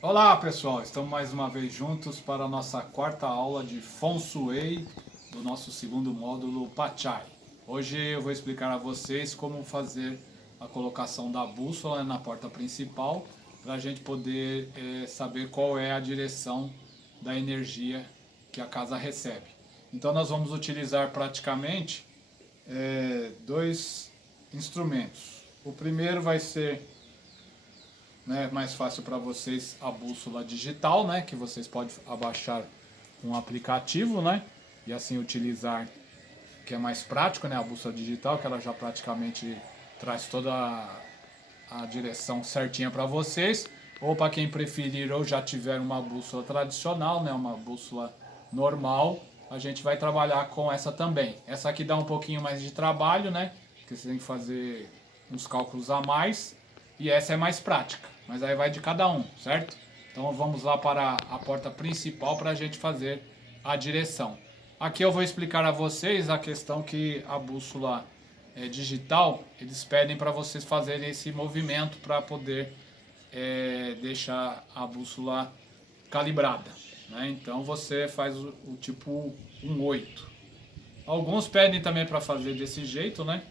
Olá pessoal, estamos mais uma vez juntos para a nossa quarta aula de Feng Shui do nosso segundo módulo Pachai. Hoje eu vou explicar a vocês como fazer a colocação da bússola na porta principal para a gente poder saber qual é a direção da energia que a casa recebe. Então nós vamos utilizar praticamente dois instrumentos. O primeiro vai ser, né, mais fácil para vocês, a bússola digital, né, que vocês podem abaixar um aplicativo, né, e assim utilizar, que é mais prático, né, a bússola digital, que ela já praticamente traz toda a direção certinha para vocês, ou para quem preferir ou já tiver uma bússola tradicional, né, uma bússola normal, a gente vai trabalhar com essa também. Essa aqui dá um pouquinho mais de trabalho, né, porque você tem que fazer uns cálculos a mais, e essa é mais prática, mas aí vai de cada um, certo? Então vamos lá para a porta principal para a gente fazer a direção. Aqui eu vou explicar a vocês a questão que a bússola digital, eles pedem para vocês fazerem esse movimento para poder deixar a bússola calibrada, né? Então você faz o tipo um 8. Alguns pedem também para fazer desse jeito, né?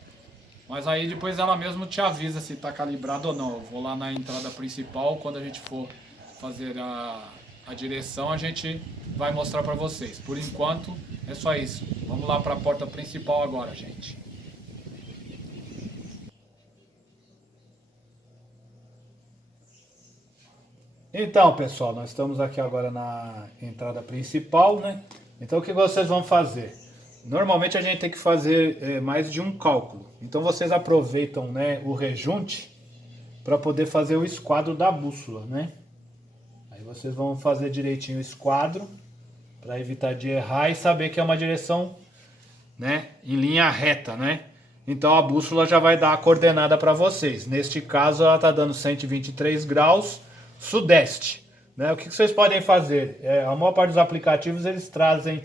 Mas aí depois ela mesmo te avisa se está calibrado ou não. Eu vou lá na entrada principal, quando a gente for fazer a direção, a gente vai mostrar para vocês. Por enquanto é só isso. Vamos lá para a porta principal agora, gente. Então, pessoal, nós estamos aqui agora na entrada principal, né? Então, o que vocês vão fazer? Normalmente a gente tem que fazer mais de um cálculo. Então, vocês aproveitam, né, o rejunte para poder fazer o esquadro da bússola, né? Aí vocês vão fazer direitinho o esquadro para evitar de errar e saber que é uma direção, né, em linha reta, né? Então a bússola já vai dar a coordenada para vocês. Neste caso ela está dando 123 graus sudeste, né? O que vocês podem fazer? A maior parte dos aplicativos eles trazem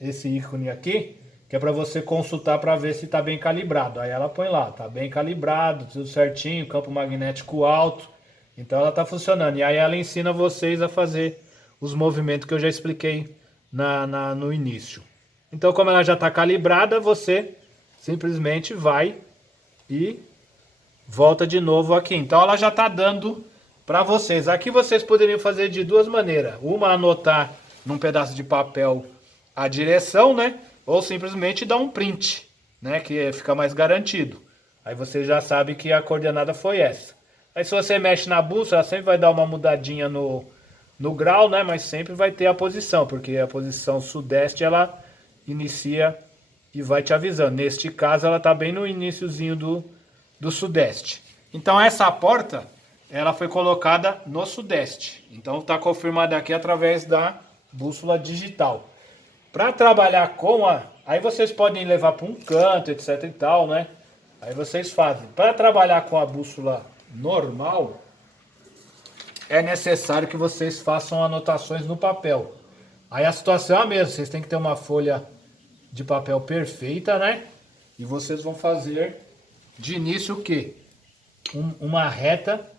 esse ícone aqui, que é para você consultar para ver se está bem calibrado. Aí ela põe lá, está bem calibrado, tudo certinho, campo magnético alto. Então ela está funcionando. E aí ela ensina vocês a fazer os movimentos que eu já expliquei no início. Então, como ela já está calibrada, você simplesmente vai e volta de novo aqui. Então ela já está dando para vocês. Aqui vocês poderiam fazer de duas maneiras. Uma, anotar num pedaço de papel a direção, né? Ou simplesmente dar um print, né? Que fica mais garantido. Aí você já sabe que a coordenada foi essa. Aí se você mexe na bússola, sempre vai dar uma mudadinha no grau, né? Mas sempre vai ter a posição, porque a posição sudeste ela inicia e vai te avisando. Neste caso ela está bem no iniciozinho do sudeste. Então essa porta ela foi colocada no sudeste. Então está confirmada aqui através da bússola digital. Para trabalhar com a... Aí vocês podem levar para um canto, etc e tal, né? Aí vocês fazem. Para trabalhar com a bússola normal, é necessário que vocês façam anotações no papel. Aí a situação é a mesma. Vocês têm que ter uma folha de papel perfeita, né? E vocês vão fazer de início o quê? Uma reta,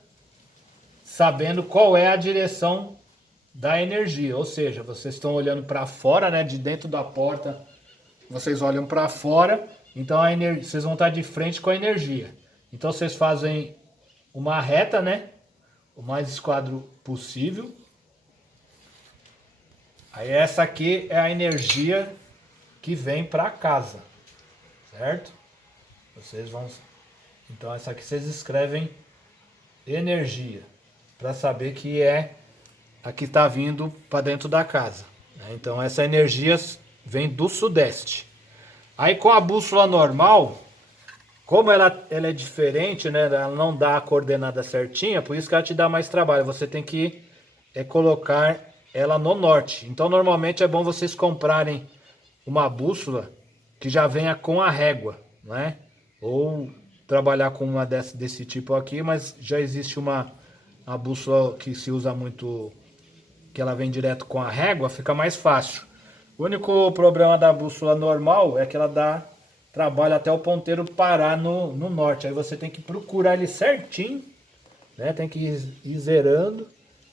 sabendo qual é a direção da energia. Ou seja, vocês estão olhando para fora, né? De dentro da porta, vocês olham para fora. Então a energia, vocês vão estar de frente com a energia. Então vocês fazem uma reta, né? O mais esquadro possível. Aí essa aqui é a energia que vem para casa, certo? Vocês vão... Então essa aqui vocês escrevem energia, para saber que é a que está vindo para dentro da casa, né? Então essa energia vem do sudeste. Aí com a bússola normal, como ela é diferente, né? Ela não dá a coordenada certinha, por isso que ela te dá mais trabalho. Você tem que colocar ela no norte. Então normalmente é bom vocês comprarem uma bússola que já venha com a régua, né? Ou trabalhar com uma desse tipo aqui, mas já existe uma bússola que se usa muito, que ela vem direto com a régua, fica mais fácil. O único problema da bússola normal é que ela dá trabalho até o ponteiro parar no norte. Aí você tem que procurar ele certinho, né? Tem que ir zerando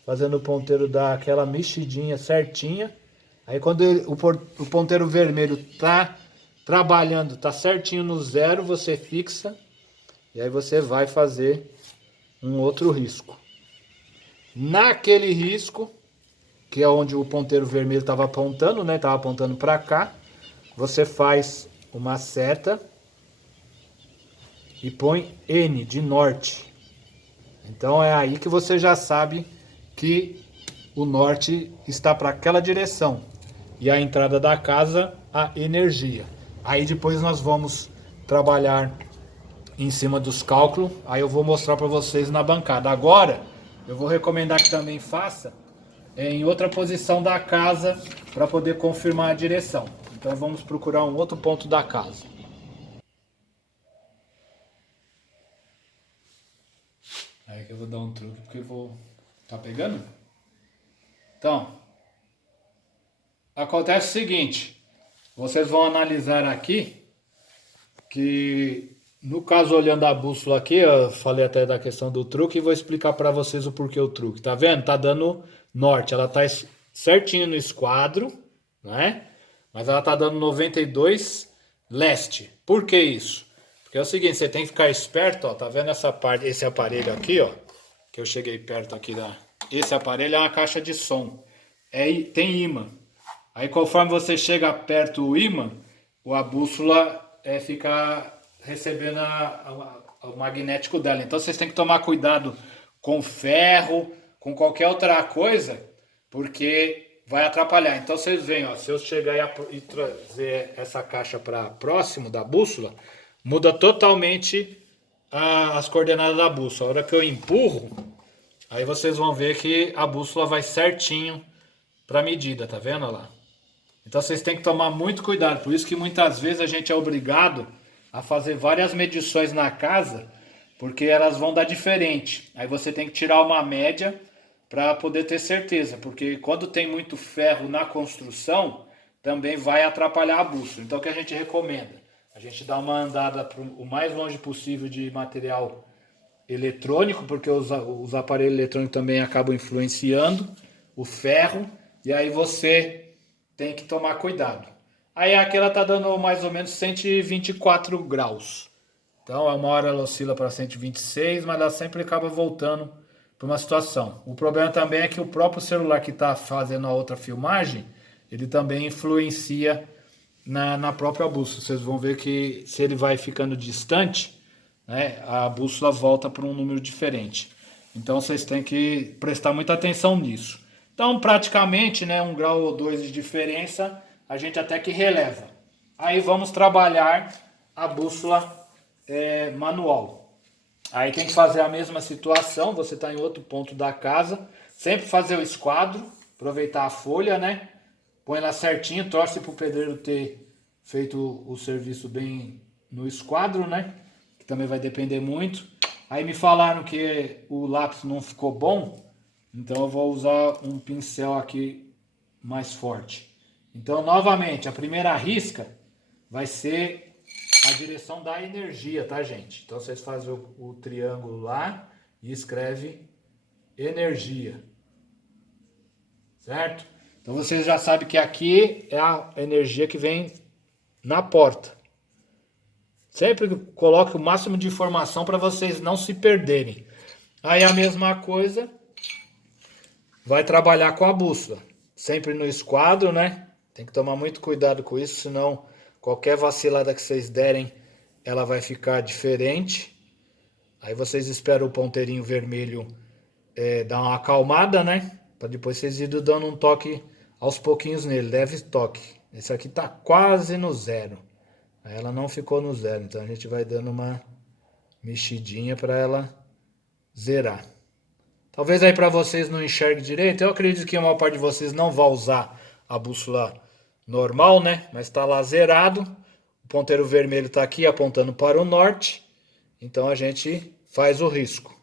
fazendo o ponteiro dar aquela mexidinha certinha. Aí quando o ponteiro vermelho tá trabalhando, tá certinho no zero, você fixa e aí você vai fazer um outro risco. Naquele risco, que é onde o ponteiro vermelho estava apontando, né? Estava apontando para cá. Você faz uma seta e põe N de norte. Então é aí que você já sabe que o norte está para aquela direção. E a entrada da casa, a energia. Aí depois nós vamos trabalhar em cima dos cálculos. Aí eu vou mostrar para vocês na bancada. Agora, eu vou recomendar que também faça em outra posição da casa para poder confirmar a direção. Então vamos procurar um outro ponto da casa. Aí que eu vou dar um truque porque eu vou... Tá pegando? Então, acontece o seguinte. Vocês vão analisar aqui que, no caso, olhando a bússola aqui, eu falei até da questão do truque e vou explicar para vocês o porquê o truque. Tá vendo? Tá dando norte, ela tá certinho no esquadro, né? Mas ela tá dando 92 leste. Por que isso? Porque é o seguinte, você tem que ficar esperto, ó, tá vendo essa parte, esse aparelho aqui, ó, que eu cheguei perto aqui da... Esse aparelho é uma caixa de som. Tem ímã. Aí conforme você chega perto do ímã, a bússola fica recebendo o magnético dela. Então vocês têm que tomar cuidado com ferro, com qualquer outra coisa, porque vai atrapalhar. Então vocês veem, ó, se eu chegar e trazer essa caixa para próximo da bússola, muda totalmente as coordenadas da bússola. A hora que eu empurro, aí vocês vão ver que a bússola vai certinho para a medida, tá vendo? Olha lá. Então vocês têm que tomar muito cuidado. Por isso que muitas vezes a gente é obrigado a fazer várias medições na casa, porque elas vão dar diferente. Aí você tem que tirar uma média para poder ter certeza, porque quando tem muito ferro na construção, também vai atrapalhar a bússola. Então o que a gente recomenda? A gente dá uma andada o mais longe possível de material eletrônico, porque os aparelhos eletrônicos também acabam influenciando o ferro, e aí você tem que tomar cuidado. Aí aqui ela tá dando mais ou menos 124 graus. Então, uma hora ela oscila para 126, mas ela sempre acaba voltando para uma situação. O problema também é que o próprio celular que está fazendo a outra filmagem, ele também influencia na própria bússola. Vocês vão ver que se ele vai ficando distante, né, a bússola volta para um número diferente. Então vocês têm que prestar muita atenção nisso. Então praticamente, né, 1 grau ou 2 de diferença a gente até que releva. Aí vamos trabalhar a bússola manual. Aí tem que fazer a mesma situação, você está em outro ponto da casa, sempre fazer o esquadro, aproveitar a folha, né? Põe lá certinho, torce para o pedreiro ter feito o serviço bem no esquadro, né? Que também vai depender muito. Aí me falaram que o lápis não ficou bom, então eu vou usar um pincel aqui mais forte. Então, novamente, a primeira risca vai ser a direção da energia, tá, gente? Então vocês fazem o triângulo lá e escreve energia, certo? Então vocês já sabem que aqui é a energia que vem na porta. Sempre coloque o máximo de informação para vocês não se perderem. Aí a mesma coisa, vai trabalhar com a bússola. Sempre no esquadro, né? Tem que tomar muito cuidado com isso, senão qualquer vacilada que vocês derem, ela vai ficar diferente. Aí vocês esperam o ponteirinho vermelho dar uma acalmada, né? Para depois vocês irem dando um toque aos pouquinhos nele, leve toque. Esse aqui tá quase no zero. Aí ela não ficou no zero, então a gente vai dando uma mexidinha para ela zerar. Talvez aí para vocês não enxerguem direito. Eu acredito que a maior parte de vocês não vai usar a bússola normal, né? Mas está lá zerado. O ponteiro vermelho está aqui apontando para o norte. Então a gente faz o risco.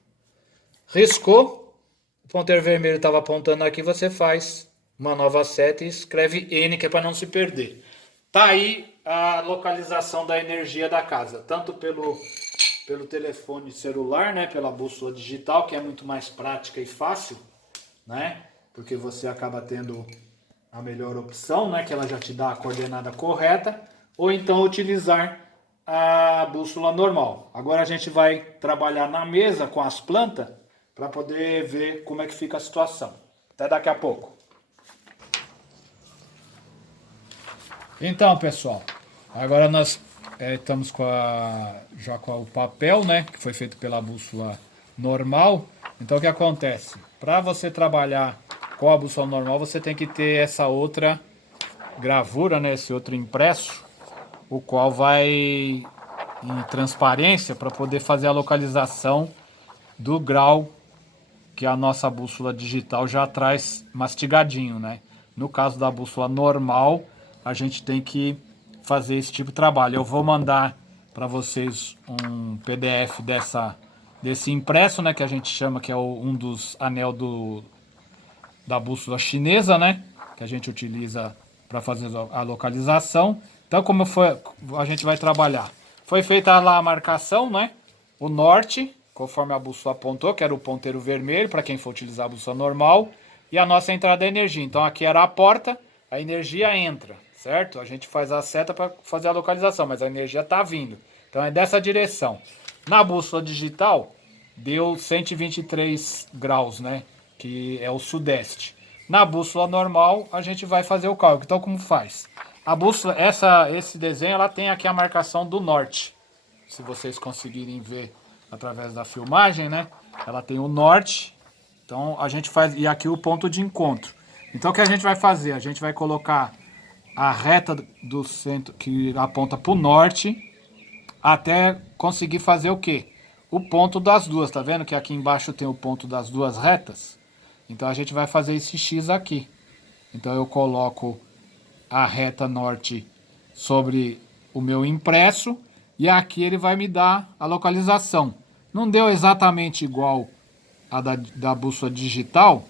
Riscou. O ponteiro vermelho estava apontando aqui. Você faz uma nova seta e escreve N, que é para não se perder. Tá aí a localização da energia da casa. Tanto pelo telefone celular, né? Pela bússola digital, que é muito mais prática e fácil. né? Porque você acaba tendo a melhor opção, né? Que ela já te dá a coordenada correta, ou então utilizar a bússola normal. Agora a gente vai trabalhar na mesa com as plantas para poder ver como é que fica a situação. Até daqui a pouco. Então, pessoal, agora nós estamos já com o papel, né, que foi feito pela bússola normal. Então, o que acontece? Para você trabalhar com a bússola normal, você tem que ter essa outra gravura, né, esse outro impresso, o qual vai em transparência para poder fazer a localização do grau que a nossa bússola digital já traz mastigadinho, né? No caso da bússola normal, a gente tem que fazer esse tipo de trabalho. Eu vou mandar para vocês um PDF desse impresso, né? Que a gente chama que é um dos anel da bússola chinesa, né? Que a gente utiliza para fazer a localização. Então, a gente vai trabalhar? Foi feita lá a marcação, né? O norte, conforme a bússola apontou, que era o ponteiro vermelho, para quem for utilizar a bússola normal. E a nossa entrada é energia. Então, aqui era a porta, a energia entra, certo? A gente faz a seta para fazer a localização, mas a energia está vindo. Então, é dessa direção. Na bússola digital, deu 123 graus, né? Que é o sudeste. Na bússola normal, a gente vai fazer o cálculo. Então, como faz? A bússola, esse desenho, ela tem aqui a marcação do norte. Se vocês conseguirem ver através da filmagem, né? Ela tem o norte. Então, a gente faz... E aqui o ponto de encontro. Então, o que a gente vai fazer? A gente vai colocar a reta do centro que aponta para o norte até conseguir fazer o quê? O ponto das duas. Tá vendo que aqui embaixo tem o ponto das duas retas? Então, a gente vai fazer esse X aqui. Então, eu coloco a reta norte sobre o meu impresso e aqui ele vai me dar a localização. Não deu exatamente igual a da bússola digital,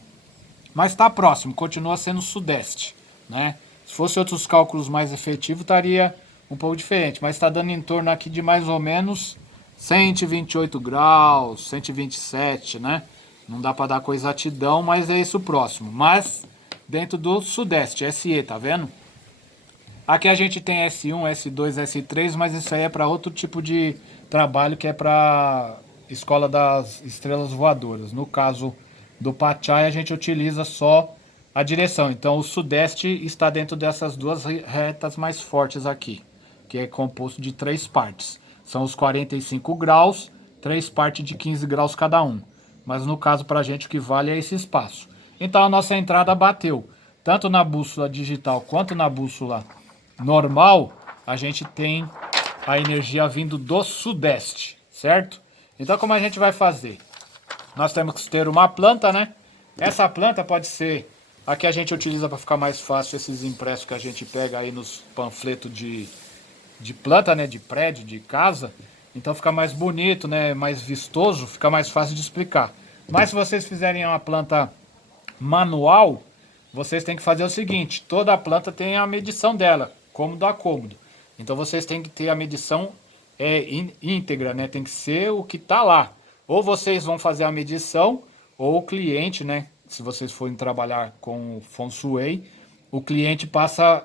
mas está próximo, continua sendo sudeste, né? Se fosse outros cálculos mais efetivos, estaria um pouco diferente, mas está dando em torno aqui de mais ou menos 128 graus, 127, né? Não dá para dar com exatidão, mas é isso próximo. Mas dentro do sudeste, SE, tá vendo? Aqui a gente tem S1, S2, S3, mas isso aí é para outro tipo de trabalho, que é para Escola das Estrelas Voadoras. No caso do Pachai, a gente utiliza só a direção. Então, o sudeste está dentro dessas duas retas mais fortes aqui, que é composto de 3 partes. São os 45 graus, 3 partes de 15 graus cada um. Mas no caso, para a gente, o que vale é esse espaço. Então, a nossa entrada bateu. Tanto na bússola digital quanto na bússola normal, a gente tem a energia vindo do sudeste, certo? Então, como a gente vai fazer? Nós temos que ter uma planta, né? Essa planta pode ser a que a gente utiliza para ficar mais fácil, esses impressos que a gente pega aí nos panfletos de planta, né? De prédio, de casa. Então fica mais bonito, né? Mais vistoso, fica mais fácil de explicar. Mas se vocês fizerem uma planta manual, vocês têm que fazer o seguinte: toda a planta tem a medição dela, cômodo a cômodo. Então vocês têm que ter a medição íntegra, né? Tem que ser o que está lá. Ou vocês vão fazer a medição, ou o cliente, né? Se vocês forem trabalhar com Feng Shui, o cliente passa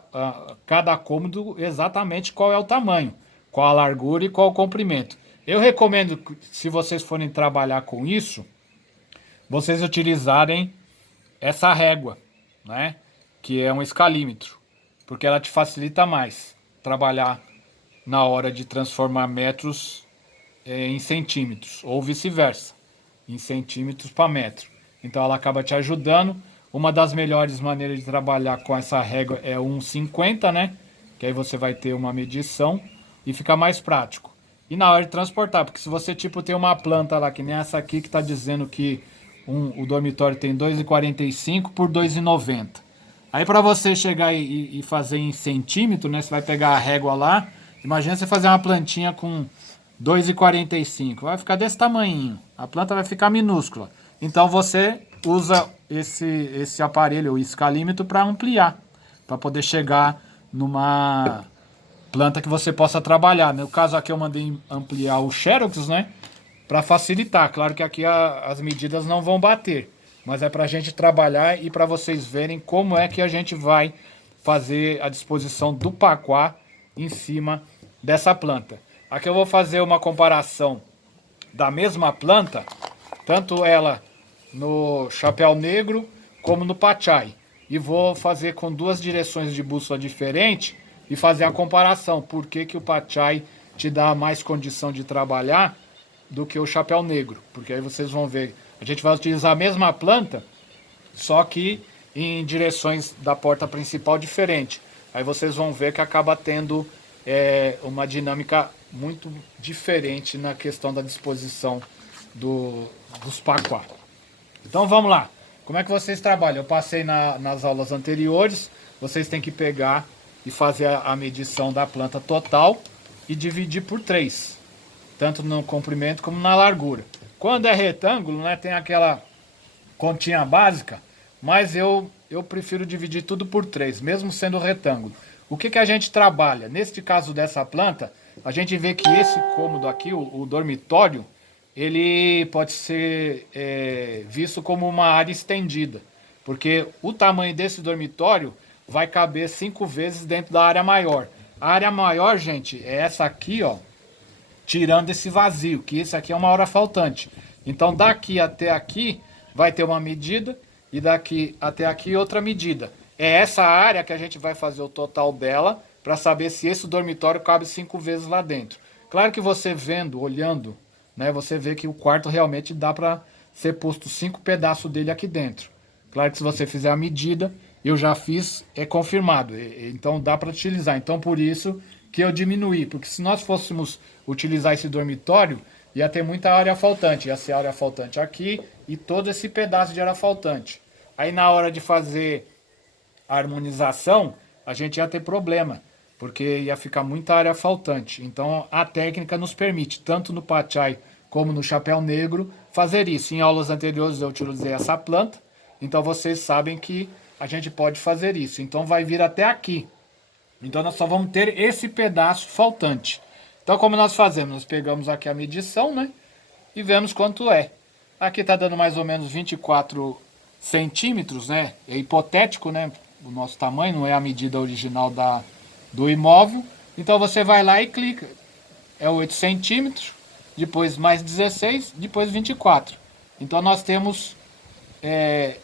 cada cômodo exatamente qual é o tamanho, qual a largura e qual o comprimento. Eu recomendo que, se vocês forem trabalhar com isso, vocês utilizarem essa régua, né? Que é um escalímetro, porque ela te facilita mais trabalhar na hora de transformar metros em centímetros, ou vice-versa, em centímetros para metro. Então ela acaba te ajudando. Uma das melhores maneiras de trabalhar com essa régua é 1,50, né? Que aí você vai ter uma medição e fica mais prático. E na hora de transportar, porque se você tipo tem uma planta lá, que nem essa aqui, que está dizendo que o dormitório tem 2,45 por 2,90. Aí para você chegar e fazer em centímetro, né? Você vai pegar a régua lá. Imagina você fazer uma plantinha com 2,45. Vai ficar desse tamanhinho. A planta vai ficar minúscula. Então você usa esse aparelho, o escalímetro, para ampliar, para poder chegar numa planta que você possa trabalhar. No caso aqui eu mandei ampliar o Xerox, né? Para facilitar. Claro que aqui as medidas não vão bater. mas é para a gente trabalhar e para vocês verem como é que a gente vai fazer a disposição do paquá em cima dessa planta. Aqui eu vou fazer uma comparação da mesma planta, tanto ela no chapéu negro como no pachai. E vou fazer com duas direções de bússola diferentes e fazer a comparação. Por que que o pachai te dá mais condição de trabalhar do que o chapéu negro? Porque aí vocês vão ver. A gente vai utilizar a mesma planta, só que em direções da porta principal diferente. Aí vocês vão ver que acaba tendo uma dinâmica muito diferente na questão da disposição dos paquá. Então vamos lá. Como é que vocês trabalham? Eu passei nas aulas anteriores. Vocês têm que pegar e fazer a medição da planta total e dividir por 3, tanto no comprimento como na largura. Quando é retângulo, né, tem aquela continha básica, mas eu prefiro dividir tudo por 3, mesmo sendo retângulo. O que a gente trabalha? Neste caso dessa planta, a gente vê que esse cômodo aqui, o dormitório, ele pode ser visto como uma área estendida, porque o tamanho desse dormitório vai caber 5 vezes dentro da área maior. A área maior, gente, é essa aqui, ó, tirando esse vazio, que esse aqui é uma hora faltante. Então daqui até aqui vai ter uma medida e daqui até aqui outra medida. É essa área que a gente vai fazer o total dela para saber se esse dormitório cabe 5 vezes lá dentro. Claro que você vendo, olhando, né, você vê que o quarto realmente dá para ser posto 5 pedaços dele aqui dentro. Claro que se você fizer a medida, eu já fiz, é confirmado. Então dá para utilizar. Então por isso que eu diminuí, porque se nós fôssemos utilizar esse dormitório, ia ter muita área faltante. Ia ser área faltante aqui e todo esse pedaço de área faltante. Aí na hora de fazer a harmonização, a gente ia ter problema, porque ia ficar muita área faltante. Então a técnica nos permite, tanto no pachai como no chapéu negro, fazer isso. Em aulas anteriores eu utilizei essa planta, então vocês sabem que a gente pode fazer isso. Então vai vir até aqui. Então nós só vamos ter esse pedaço faltante. Então como nós fazemos? Nós pegamos aqui a medição, né? E vemos quanto é. Aqui está dando mais ou menos 24 centímetros, né? É hipotético, né? O nosso tamanho não é a medida original do imóvel. Então você vai lá e clica. É 8 centímetros, depois mais 16, depois 24. Então nós temos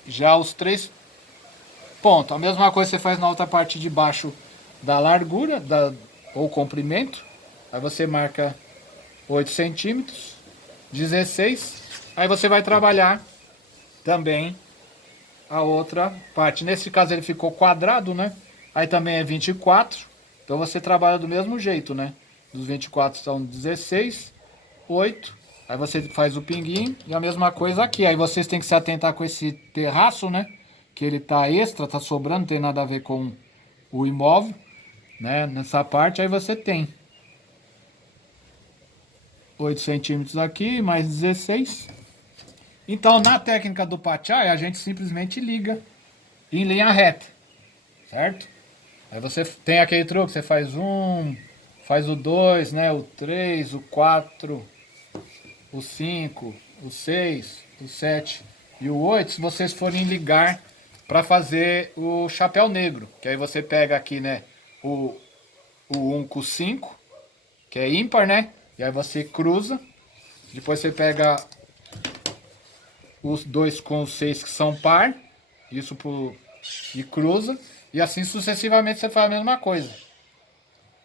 já os 3 pontos. A mesma coisa você faz na outra parte de baixo da largura ou comprimento. Aí você marca 8 centímetros, 16. Aí você vai trabalhar também a outra parte. Nesse caso ele ficou quadrado, né? Aí também é 24. Então você trabalha do mesmo jeito, né? Dos 24 são 16, 8. Aí você faz o pinguinho e a mesma coisa aqui. Aí vocês têm que se atentar com esse terraço, né? Que ele tá extra, tá sobrando, não tem nada a ver com o imóvel, né? Nessa parte aí você tem 8 centímetros aqui, mais 16. Então, na técnica do pachai, a gente simplesmente liga em linha reta, certo? Aí você tem aquele truque, você faz faz o 2, né? O 3, o 4, o 5, o 6, o 7 e o 8, se vocês forem ligar para fazer o chapéu negro. Que aí você pega aqui, né? O 1 com o 5, que é ímpar, né? E aí você cruza. Depois você pega os 2 com os 6 que são par. Isso e cruza. E assim sucessivamente você faz a mesma coisa.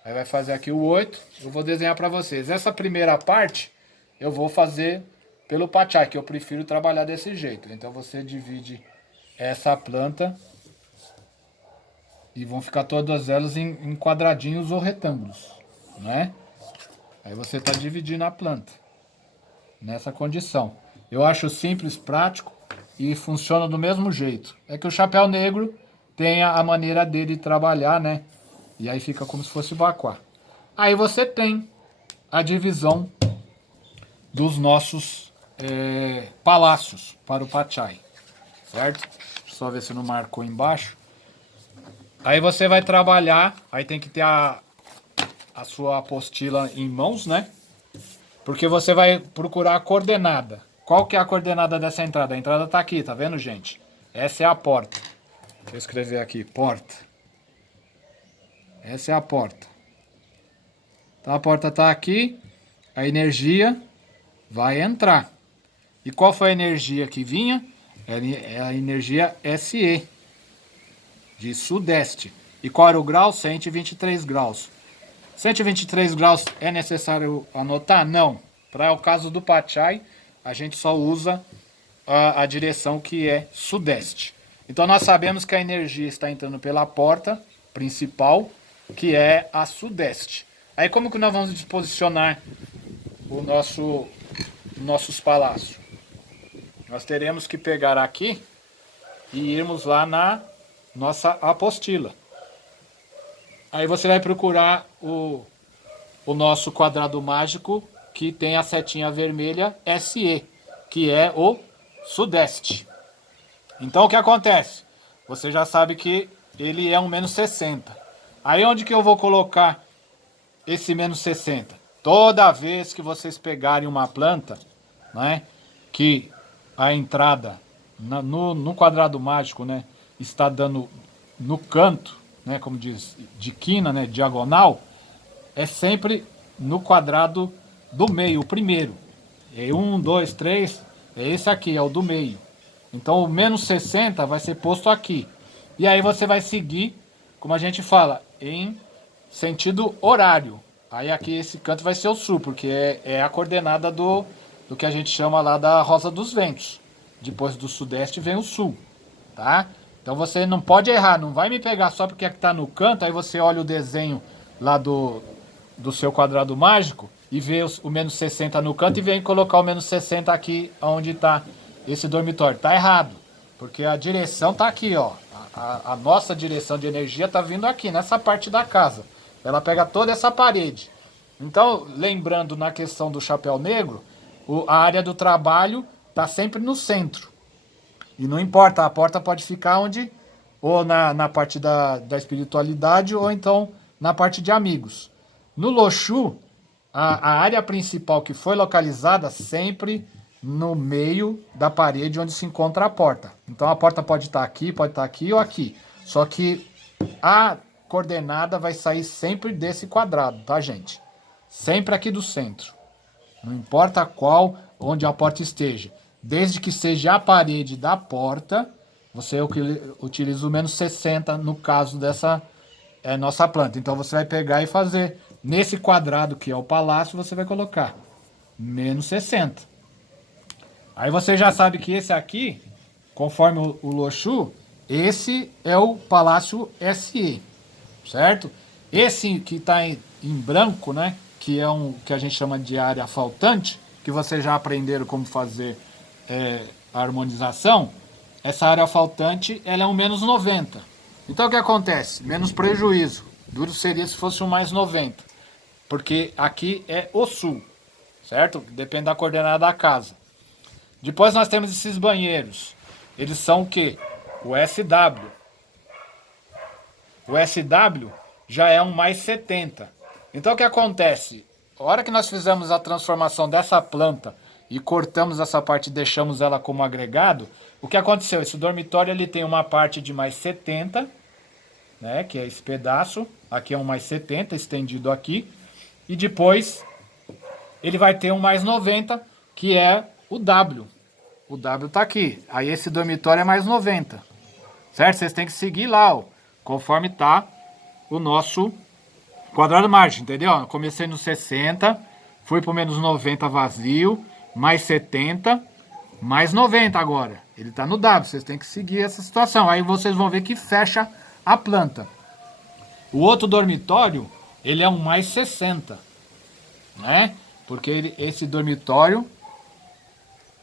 Aí vai fazer aqui o 8. Eu vou desenhar para vocês. Essa primeira parte eu vou fazer pelo pachai, que eu prefiro trabalhar desse jeito. Então você divide essa planta e vão ficar todas elas em quadradinhos ou retângulos, né? Aí você está dividindo a planta nessa condição. Eu acho simples, prático e funciona do mesmo jeito. É que o chapéu negro tem a maneira dele trabalhar, né? E aí fica como se fosse baquá. Aí você tem a divisão dos nossos palácios para o pachai, certo? Deixa eu só ver se não marcou embaixo. Aí você vai trabalhar, aí tem que ter a sua apostila em mãos, né? Porque você vai procurar a coordenada. qual que é a coordenada dessa entrada? A entrada tá aqui, tá vendo, gente? Essa é a porta. Deixa eu escrever aqui, porta. Essa é a porta. Então a porta tá aqui, a energia vai entrar. E qual foi a energia que vinha? É a energia SE, de sudeste. E qual era o grau? 123 graus. 123 graus é necessário anotar? Não. Para o caso do Pachai, a gente só usa a direção que é sudeste. Então nós sabemos que a energia está entrando pela porta principal, que é a sudeste. Aí como que nós vamos disposicionar nossos palácios? Nós teremos que pegar aqui e irmos lá na nossa apostila. Aí você vai procurar o nosso quadrado mágico que tem a setinha vermelha SE, que é o sudeste. Então o que acontece? Você já sabe que ele é um menos 60. Aí onde que eu vou colocar esse menos 60? Toda vez que vocês pegarem uma planta, né, que a entrada no quadrado mágico, né, está dando no canto, né, como diz, de quina, né, diagonal, é sempre no quadrado do meio, o primeiro. É 1, 2, 3, é esse aqui, é o do meio. Então o menos 60 vai ser posto aqui. E aí você vai seguir, como a gente fala, em sentido horário. Aí aqui esse canto vai ser o sul, porque é a coordenada do que a gente chama lá da Rosa dos Ventos. Depois do sudeste vem o sul, tá? Então você não pode errar, não vai me pegar só porque é que tá no canto, aí você olha o desenho lá do seu quadrado mágico e vê o menos 60 no canto e vem colocar o menos 60 aqui onde está esse dormitório. Tá errado, porque a direção tá aqui, ó. A nossa direção de energia tá vindo aqui, nessa parte da casa. Ela pega toda essa parede. Então, lembrando na questão do chapéu negro, a área do trabalho tá sempre no centro. E não importa, a porta pode ficar onde, ou na parte da espiritualidade, ou então na parte de amigos. No Loxu, a área principal que foi localizada sempre no meio da parede onde se encontra a porta. Então a porta pode estar aqui ou aqui. Só que a coordenada vai sair sempre desse quadrado, tá, gente? Sempre aqui do centro. Não importa qual, onde a porta esteja. Desde que seja a parede da porta, você utiliza o menos 60 no caso dessa nossa planta. Então você vai pegar e fazer nesse quadrado que é o palácio, você vai colocar menos 60. Aí você já sabe que esse aqui, conforme o Loxu, esse é o Palácio SE, certo? Esse que está em branco, né, que é que a gente chama de área faltante, que vocês já aprenderam como fazer a harmonização, essa área faltante ela é um menos 90. Então o que acontece? Menos prejuízo. Duro seria se fosse um mais 90. Porque aqui é o sul, certo? Depende da coordenada da casa. Depois nós temos esses banheiros. Eles são o quê? O SW. O SW já é um mais 70. Então o que acontece? A hora que nós fizemos a transformação dessa planta e cortamos essa parte e deixamos ela como agregado, o que aconteceu? Esse dormitório ele tem uma parte de mais 70, né, que é esse pedaço. Aqui é um mais 70 estendido aqui. E depois ele vai ter um mais 90, que é o W. O W tá aqui. Aí esse dormitório é mais 90. Certo? Vocês têm que seguir lá, ó, conforme tá o nosso quadrado mágico, entendeu? Eu comecei no 60, fui pro menos 90 vazio, mais 70, mais 90 agora. Ele tá no W, vocês têm que seguir essa situação. Aí vocês vão ver que fecha a planta. O outro dormitório, ele é um mais 60, né? Porque esse dormitório,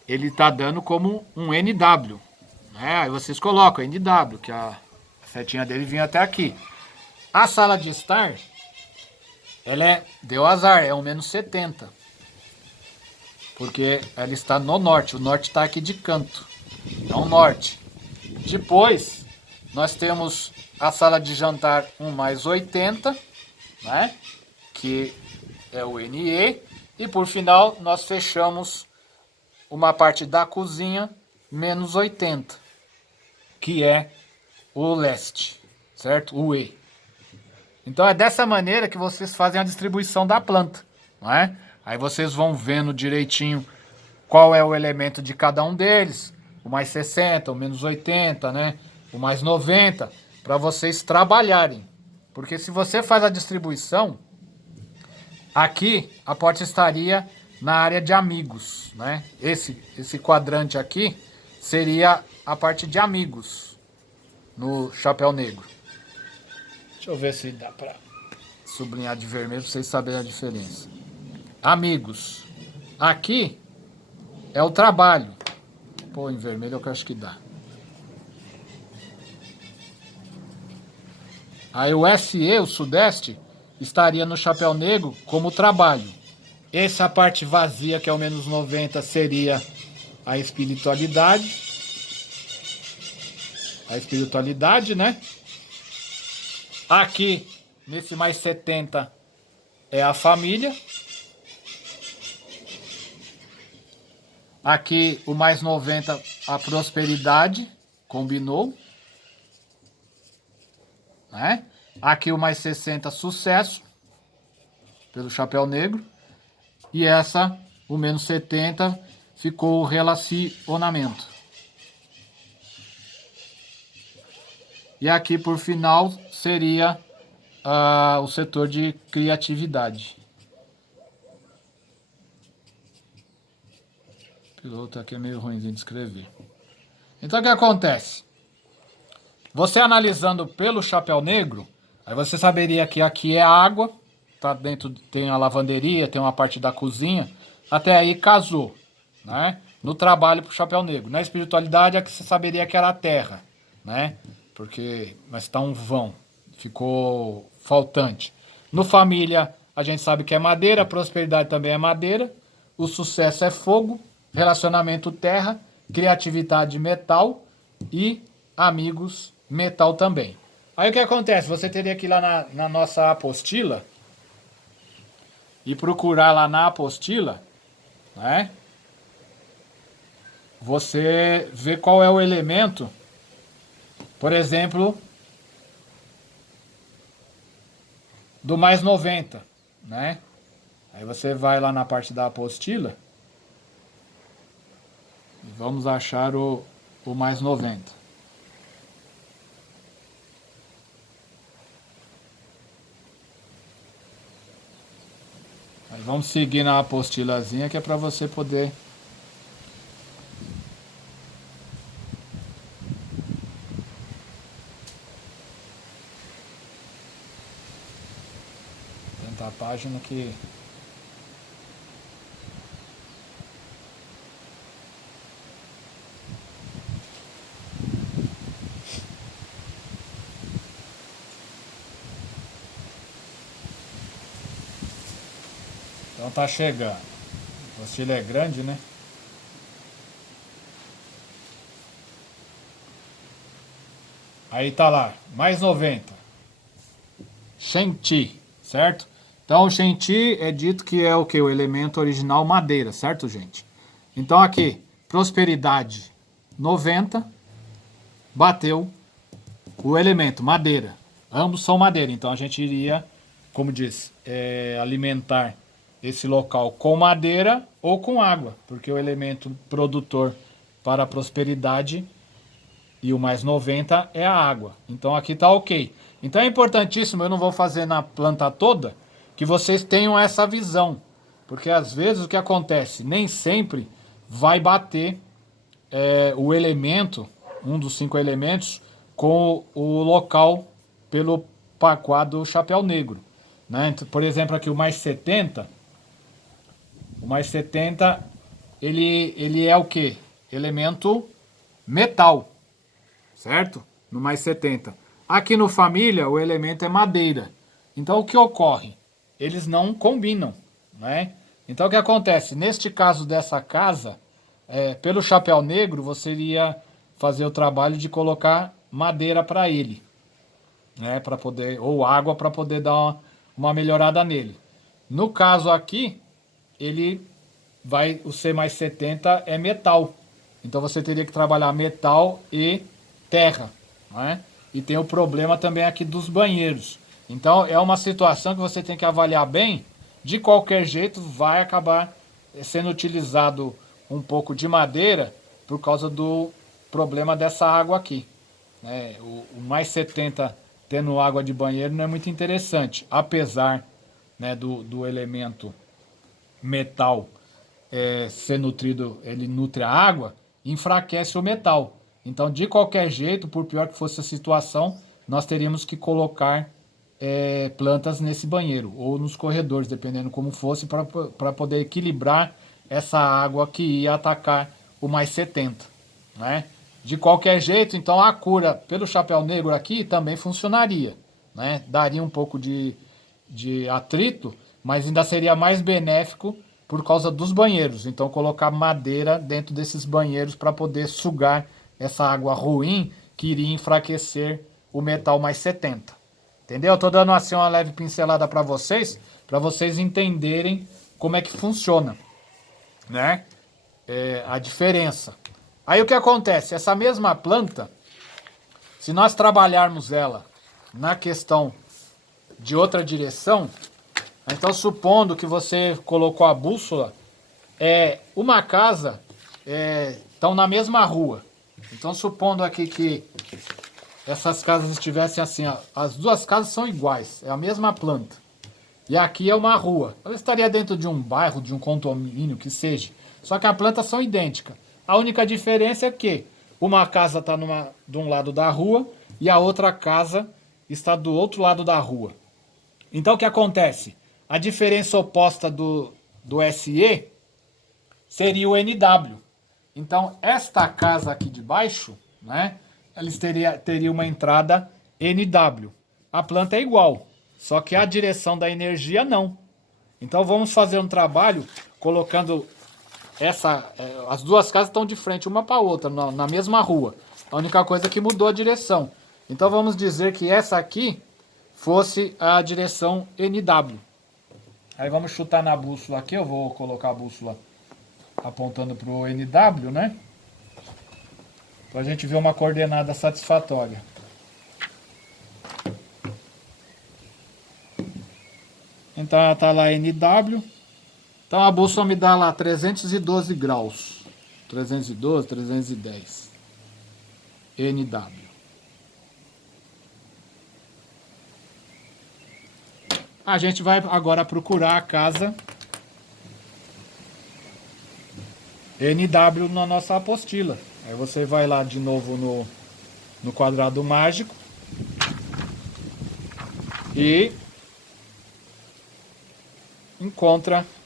ele tá dando como um NW, né? Aí vocês colocam NW, que a setinha dele vinha até aqui. A sala de estar, ela deu azar, é um menos 70. Porque ela está no norte, o norte está aqui de canto, é o norte. Depois, nós temos a sala de jantar 1 mais 80, né? Que é o NE. E por final, nós fechamos uma parte da cozinha menos 80, que é o leste, certo? O E. Então é dessa maneira que vocês fazem a distribuição da planta, não é? Aí vocês vão vendo direitinho qual é o elemento de cada um deles, o mais 60, o menos 80, né? O mais 90, para vocês trabalharem. Porque se você faz a distribuição, aqui a porta estaria na área de amigos, né? Esse quadrante aqui seria a parte de amigos no chapéu negro. Deixa eu ver se dá para sublinhar de vermelho para vocês saberem a diferença. Amigos. Aqui é o trabalho. Pô, em vermelho eu acho que dá. Aí o SE, o sudeste, estaria no chapéu negro como trabalho. Essa parte vazia, que é o menos 90, seria a espiritualidade. A espiritualidade, né? Aqui, nesse mais 70, é a família. Aqui, o mais 90, a prosperidade. Combinou. Né? Aqui, o mais 60, sucesso. Pelo chapéu negro. E essa, o menos 70, ficou o relacionamento. E aqui, por final, seria o setor de criatividade. O piloto aqui é meio ruimzinho de escrever. Então, o que acontece? Você analisando pelo chapéu negro, aí você saberia que aqui é água, tá dentro, tem a lavanderia, tem uma parte da cozinha, até aí casou, né? No trabalho pro chapéu negro. Na espiritualidade é que você saberia que era a terra, né? Mas tá um vão, ficou faltante. No família, a gente sabe que é madeira, prosperidade também é madeira, o sucesso é fogo, relacionamento terra, criatividade metal e amigos metal também. Aí o que acontece? Você teria que ir lá na nossa apostila e procurar lá na apostila, né? Você vê qual é o elemento, por exemplo, do mais 90, né? Aí você vai lá na parte da apostila e vamos achar o mais 90. Aí vamos seguir na apostilazinha que é para você poder tentar a página que então tá chegando. A apostila é grande, né? Aí tá lá, mais 90. Shen-Ti, certo? Então o Shen-Ti é dito que é o que? O elemento original madeira, certo, gente? Então aqui, prosperidade 90, bateu o elemento madeira. Ambos são madeira, então a gente iria, como diz, alimentar esse local com madeira ou com água, porque o elemento produtor para a prosperidade e o mais 90 é a água. Então aqui tá ok. Então é importantíssimo, eu não vou fazer na planta toda, que vocês tenham essa visão. Porque às vezes o que acontece? Nem sempre vai bater o elemento, um dos 5 elementos, com o local pelo paquá do chapéu negro. Né? Então, por exemplo, aqui o mais 70, ele é o que? Elemento metal. Certo? No mais 70. Aqui no família, o elemento é madeira. Então, o que ocorre? Eles não combinam, né? Então, o que acontece? Neste caso dessa casa, pelo chapéu negro, você iria fazer o trabalho de colocar madeira para ele, né? Para poder, ou água para poder dar uma melhorada nele. No caso aqui, ele o C mais 70 é metal. Então você teria que trabalhar metal e terra, não é? E tem o problema também aqui dos banheiros. Então é uma situação que você tem que avaliar bem. De qualquer jeito vai acabar sendo utilizado um pouco de madeira por causa do problema dessa água aqui, né? O mais 70 tendo água de banheiro não é muito interessante, apesar, né, do elemento metal ser nutrido, ele nutre a água, enfraquece o metal. Então, de qualquer jeito, por pior que fosse a situação, nós teríamos que colocar plantas nesse banheiro ou nos corredores, dependendo como fosse, para poder equilibrar essa água que ia atacar o mais 70, né? De qualquer jeito, então a cura pelo chapéu negro aqui também funcionaria, né? Daria um pouco de atrito, mas ainda seria mais benéfico por causa dos banheiros. Então colocar madeira dentro desses banheiros para poder sugar essa água ruim que iria enfraquecer o metal mais 70. Entendeu? Estou dando assim uma leve pincelada para vocês entenderem como é que funciona, né? A diferença. Aí o que acontece? Essa mesma planta, se nós trabalharmos ela na questão de outra direção, então supondo que você colocou a bússola, uma casa estão na mesma rua. Então supondo aqui que essas casas estivessem assim, ó, as duas casas são iguais, é a mesma planta. E aqui é uma rua. Ela estaria dentro de um bairro, de um condomínio, que seja. Só que as plantas são idênticas. A única diferença é que uma casa está de um lado da rua e a outra casa está do outro lado da rua. Então o que acontece? A diferença oposta do SE seria o NW. Então esta casa aqui de baixo, né, ela teria uma entrada NW. A planta é igual, só que a direção da energia não. Então vamos fazer um trabalho colocando as duas casas estão de frente uma para a outra, na mesma rua. A única coisa que mudou a direção. Então vamos dizer que essa aqui fosse a direção NW. Aí vamos chutar na bússola aqui, eu vou colocar a bússola apontando para o NW, né? Para a gente ver uma coordenada satisfatória. Então ela está lá NW. Então a bússola me dá lá 312 graus. 312, 310. NW. A gente vai agora procurar a casa NW na nossa apostila. Aí você vai lá de novo no quadrado mágico e encontra